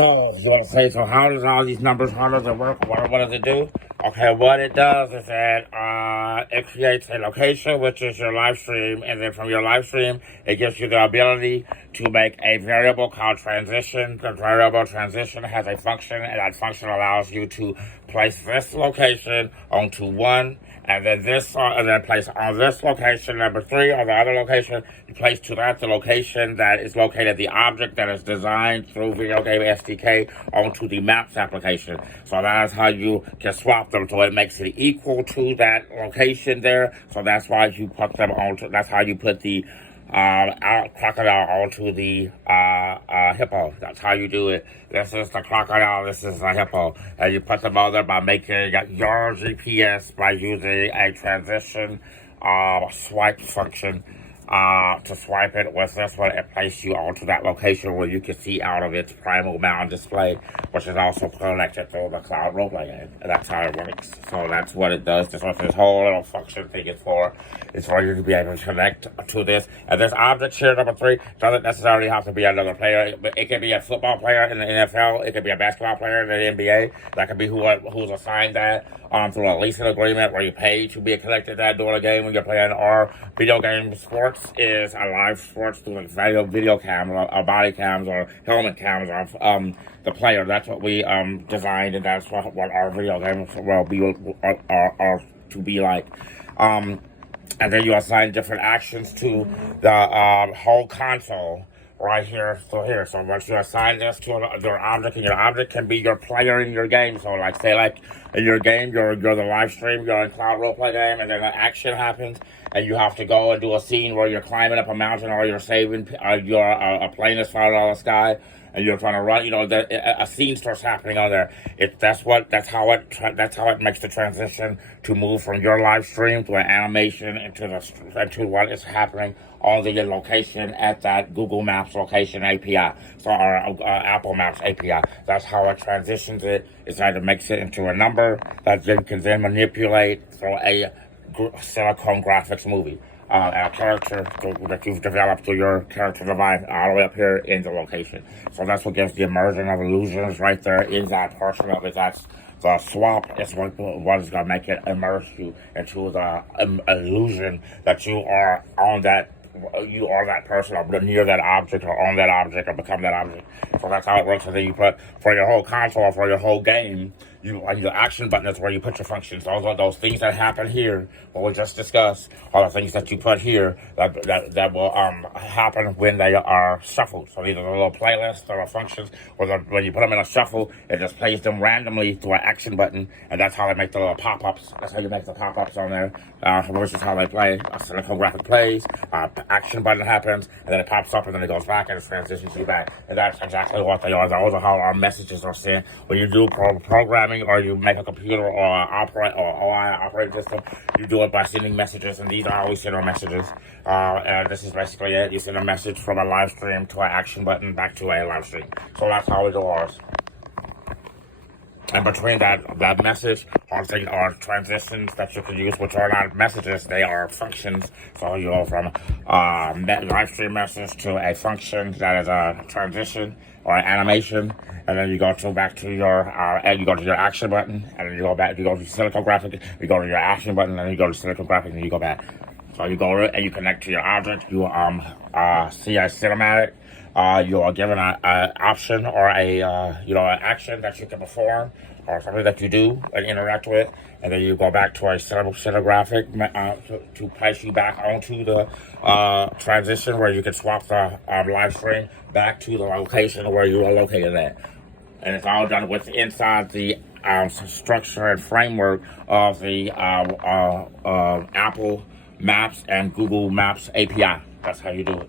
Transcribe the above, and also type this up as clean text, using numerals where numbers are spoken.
So, you want to say, so how does all these numbers, how does it work? What does it do? Okay, what it does is that it creates a location, which is your live stream, and then from your live stream, it gives you the ability to make a variable called transition. The variable transition has a function, and that function allows you to place this location onto one, and then this, and then place on this location, number 3, on the other location, you place to that the location that is located, the object that is designed through Video Game SDK onto the Maps application. So that's how you can swap them, so it makes it equal to that location there. So that's why you put them onto, that's how you put the crocodile onto the hippo. That's how you do it. This is the crocodile, this is the hippo. And you put them all there by making your GPS by using a transition swipe function. To swipe it with this one, it places you onto that location where you can see out of its primal mound display, which is also connected through the cloud roleplay game. And that's how it works. So that's what it does. That's what this whole little function thing is for. It's for you to be able to connect to this. And this object here, number 3, doesn't necessarily have to be another player, but it can be a football player in the NFL. It could be a basketball player in the NBA. That could be who's assigned that through a leasing agreement where you pay to be connected to that during a game when you're playing, or video game sports is a live sports through like video cams or body cams or helmet cams of the player. That's what we designed, and that's what our video games will be are to be like. And then you assign different actions to the whole console right here. So once you assign this to your object, and your object can be your player in your game. So like say like in your game, you're the live stream, you're in cloud roleplay game, and then an action happens, and you have to go and do a scene where you're climbing up a mountain, or you're saving, a plane is falling out of the sky, and you're trying to run. You know, a scene starts happening on there. That's how it makes the transition to move from your live stream to an animation into what is happening on the location at that Google Maps location API, so our Apple Maps API. That's how it transitions it. It either makes it into a number that you can then manipulate for a silicone graphics movie. A character that you've developed through your character design all the way up here in the location. So that's what gives the immersion of illusions right there in that portion of it. That's the swap is what is going to make it immerse you into the illusion that you are on that. You are that person, or near that object, or on that object, or become that object. So that's how it works. And then you put, for your whole console, for your whole game, your action button is where you put your functions. Those are those things that happen here, what we just discussed, are the things that you put here that will happen when they are shuffled. So these are the little playlists or the functions, when you put them in a shuffle, it just plays them randomly through an action button, and that's how they make the little pop-ups. That's how you make the pop-ups on there, which is how they play. A silicone graphic plays, action button happens, and then it pops up, and then it goes back, and it transitions you back. And that's exactly what they are. Those are how our messages are sent. When you do programming, or you make a computer or OI operating system, you do it by sending messages, and these are always send messages. And this is basically it. You send a message from a live stream to an action button back to a live stream. So that's how we do ours. And between that message are transitions that you can use, which are not messages, they are functions. So you go from live stream message to a function that is a transition or an animation, and then you go back to your and you go to your action button, and then you go to silicone graphic, you go to your action button, and then you go to silicone graphic, and you go back. So you go and you connect to your object. You see a cinematic. You are given an option or an action that you can perform, or something that you do and interact with, and then you go back to a cinematic to place you back onto the transition where you can swap the live stream back to the location where you are located at. And it's all done inside the structure and framework of the Apple Maps and Google Maps API. That's how you do it.